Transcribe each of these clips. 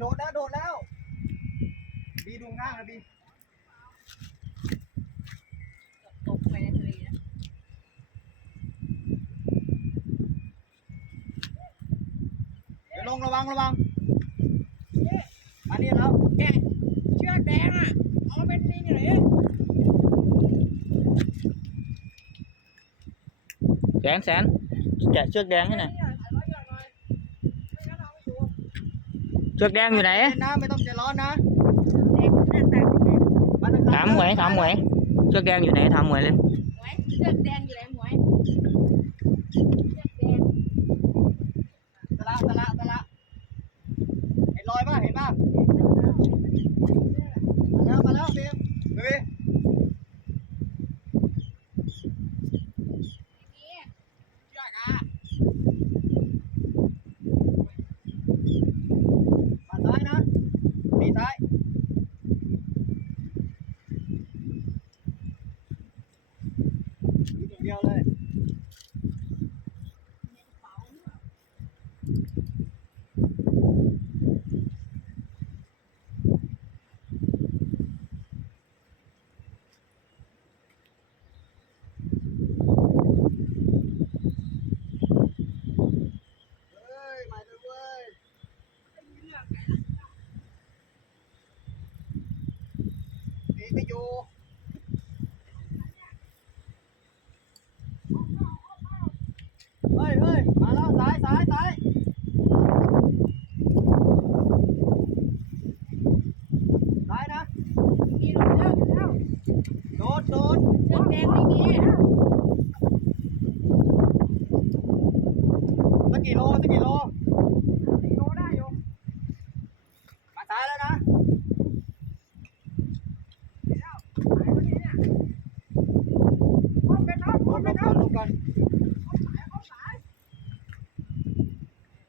โดดแล้วบีดูง่างนะบีตกไปในทะเลนะเดี๋ยวลงระวังอันนี้แล้วแกเชือกแดงอ่ะเอาเป็นนี่ไหนแสนแกะเชือกแดงให้หน่อยเชือกแดงอยู่ไหนนะไม่ต้องใจร้อนนะถามหมวยเชือกแดงอยู่ไหนถามหมวยเลยเชือกแดงอยู่ไหนหมวยเชือกแดงตะละเห็นรอยป่ะเห็นป่ะมาแล้วบีมดูดิมาซ้ายนะตีซ้ายอยู่เดียวเลยไม่อยู่เฮ้ยมาแล้วซ้ายนะมีลงแล้วโดดเชือกแดงไม่มีสักกี่โลได้อยู่มาซ้ายแล้วนะลงก่อน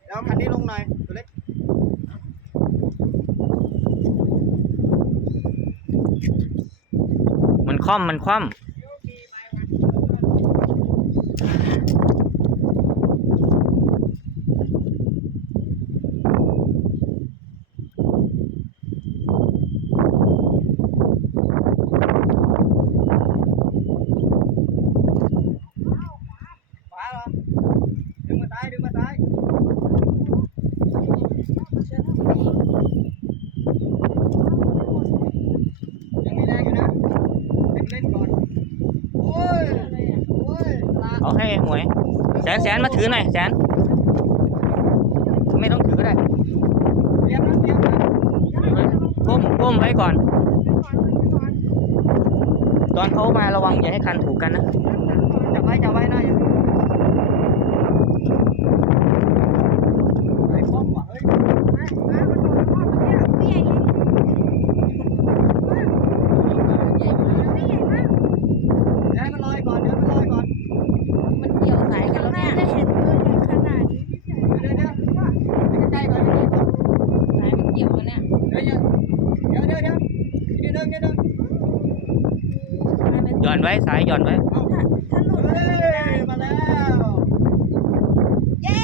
แล้วคันนี้ลงหน่อยตัวเล็กมันคว่ำดึงมาซ้ายยังมีแรงอยู่นะเล่นก่อนโอ้ยเอาให้หมวยแสนมาถือหน่อยแสนไม่ต้องถือก็ได้เตรียมนะก้มไว้ก่อนตอนเขามาระวังอย่าให้คันถูกกันนะจับไว้นะไอ้ป้อมว่ะเฮ้ยมันโดนป้อมเนี่ยใหญ่มาก เดี๋ยวมันลอยก่อนมันเกี่ยวสายกันแล้วเนี่ยจะเห็นตัวใหญ่ขนาดนี้เดี๋ยวใกล้ๆก่อนสายมันเกี่ยวกันเนี่ยเดี๋ยวหย่อนไว้สายหย่อนไว้ถ้าหลุดมาแล้วเย้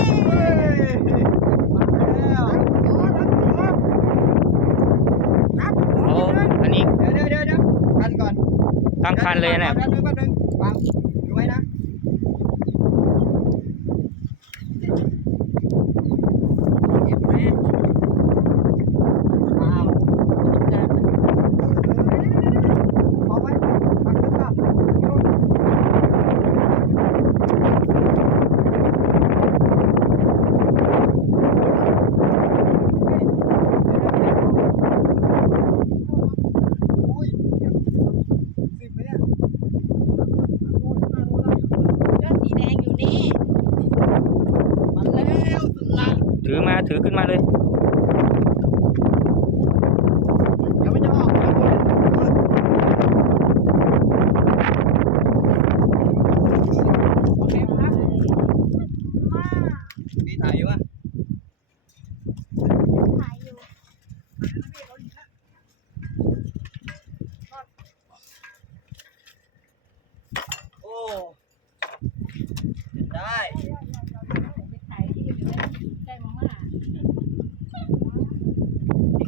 โอ้อันนี้เดี๋ยวกันก่อนตั้งคันเลยนะแป๊บนึงฟังดูไว้นะถือขึ้นมาเลยเดี๋ยวมันจะออกมีถ่ายอยู่ป่ะโอ้ได้ไปถ่ายที่ได้มาม่า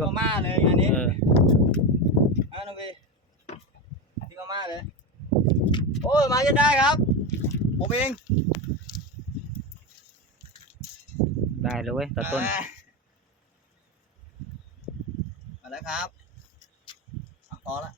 มาม่าเลยงานนี้ น้องพี่ที่มาม่าเลยโอ้ยมาจะได้ครับผมเอง ได้เลยเว้ยต่อต้น มาแล้วครับพอละ